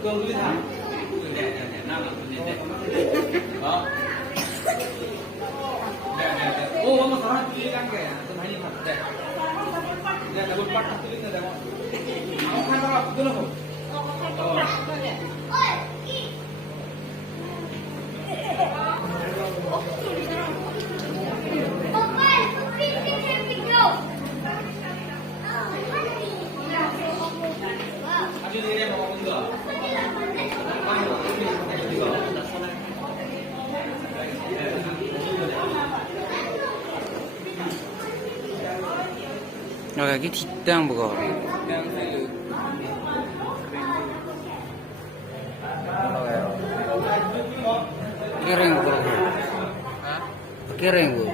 Oh, masalah tulis kan kayak, sebenarnya ada. Ya, double part tulis ada. Kamu kan orang betul loh. Oh. Aduh, dia mau enggak? 여기 뒷땅 먹어. Kiring bu, kiring bu.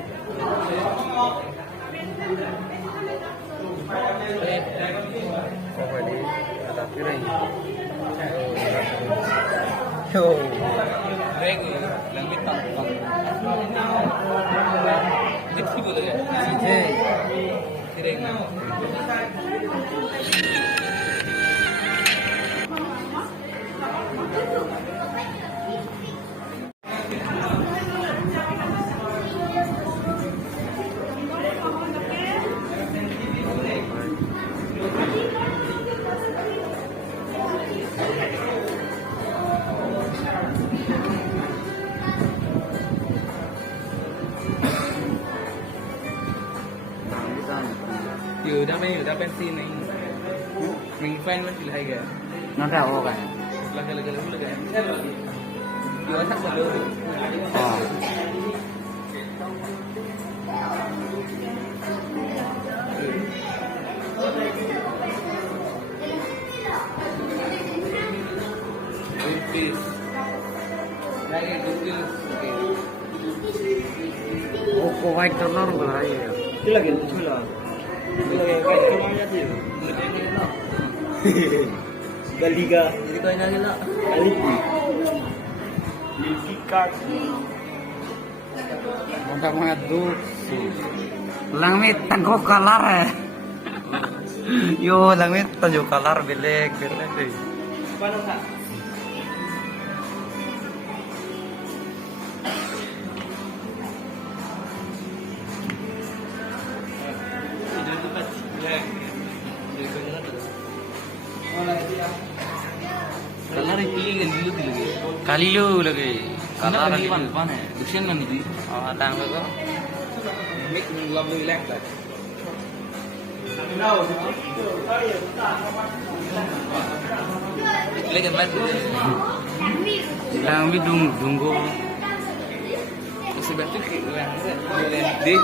Oh ini ada kiring. Yo, Regu, langit tangkap. Gitu boleh ya? Kiring. Udah pensi nih. Mình fan vẫn chỉ hay kìa. nó ra ô vậy. Là cái vừa thắt vào lưng. Kok white color berapa ya? Itu lagi lucu lah. Itu lagi kayak kemana sih? Galiga. Itu yang lagi lah. Galigi. Likikat. Mantap banget tuh. Langit tangguh kalar ya. Yo langit tangguh kalar belek deh. Paano ka? Kalar itu Kali lu lagi. kalar lagi pan है Dushyant man itu Tang lu kok. make me love you like that लेकिन मैं Lang bidung go. sudah tuh deh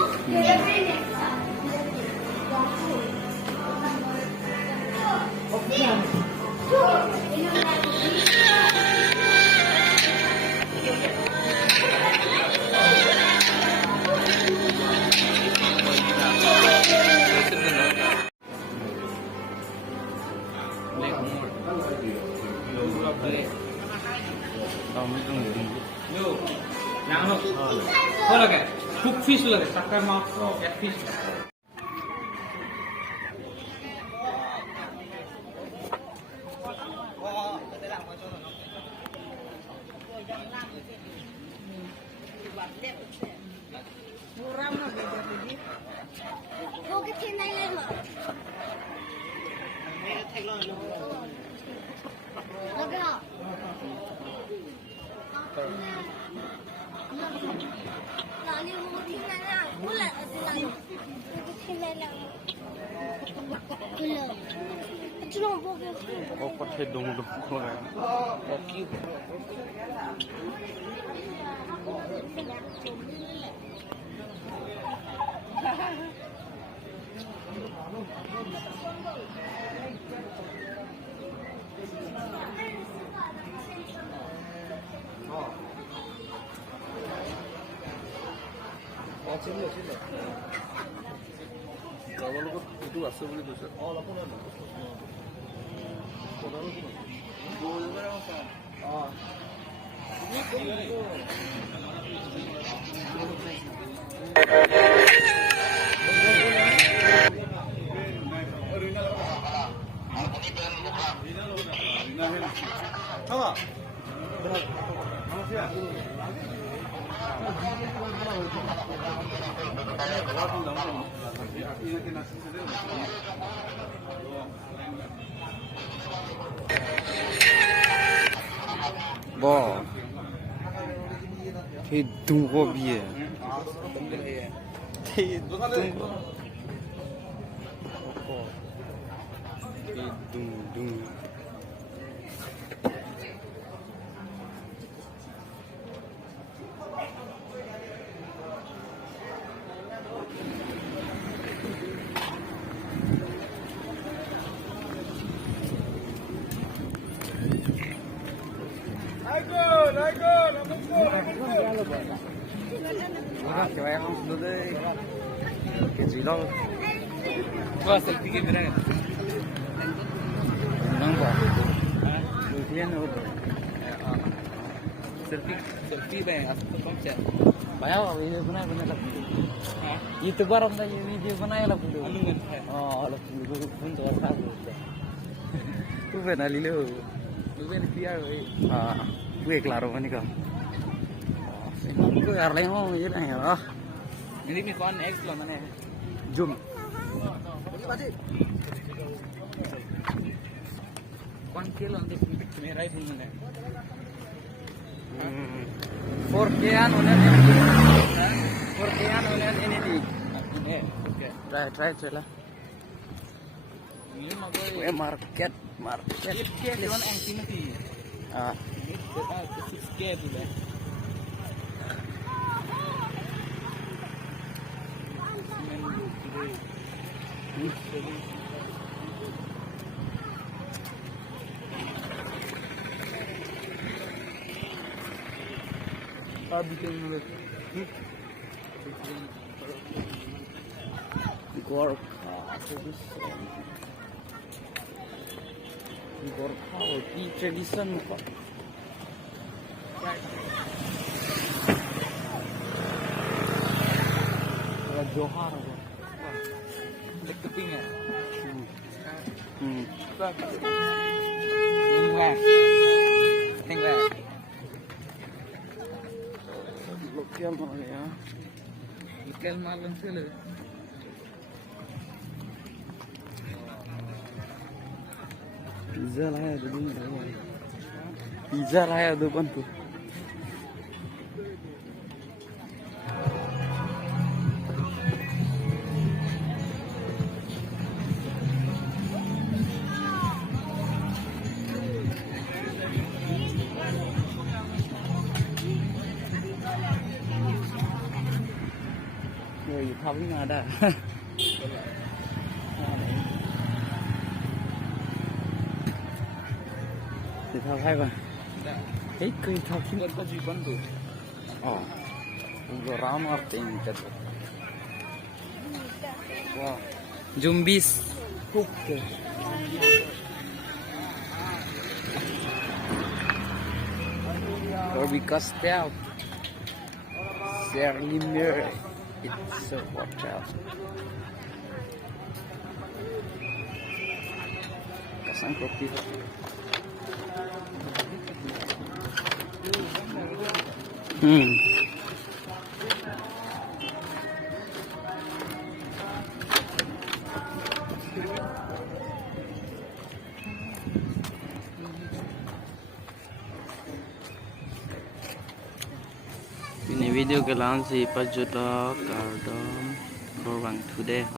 Yo, yang lo, kau lagi, hook fish lagi, takar makro, catfish. Kok pakai dong kok. Oke. Kalau itu asal beli tu. Oh, lapor mana? Oh. Bo. Hidung ko biye. Hidung ko. Hidung. Cho em không đây cái gì đâu Gua selfie ke mana? nang ba kalian Selfie bang, aku pangkat. bayar video बनाए lagi youtuber हम ये video बनाए lagi Alungan. lagi pun तो अच्छा तू बना ली लो Lu ben clear we. gue claro kan nih gue arleng mau ini ya Ini mi kon X lo mana? zoom Kon kill on the pic me right in mana? 4K an ini di Ini. Okay. try lah Ini mah gue. gue market It ke don anti nanti. Ini 6K tu lah. Bikin mulut. Gorkha di tradition kok Johar Dek keping ya. Tinggal. lokal mana ya Ikan malam selu. pizza lah ya dulu pizza lah ya depan tuh Tapi nggak ada. Thì thao hay mà. Cái cây thao khi Tinggal baju bantu. Udah ramah tingkat. Wow. Zumbis. Hook. Robbie Costel. Shirley Murray. It's a hotel. Kasang kopi. Ini video kelan si Pajudok Garden Gorwang today.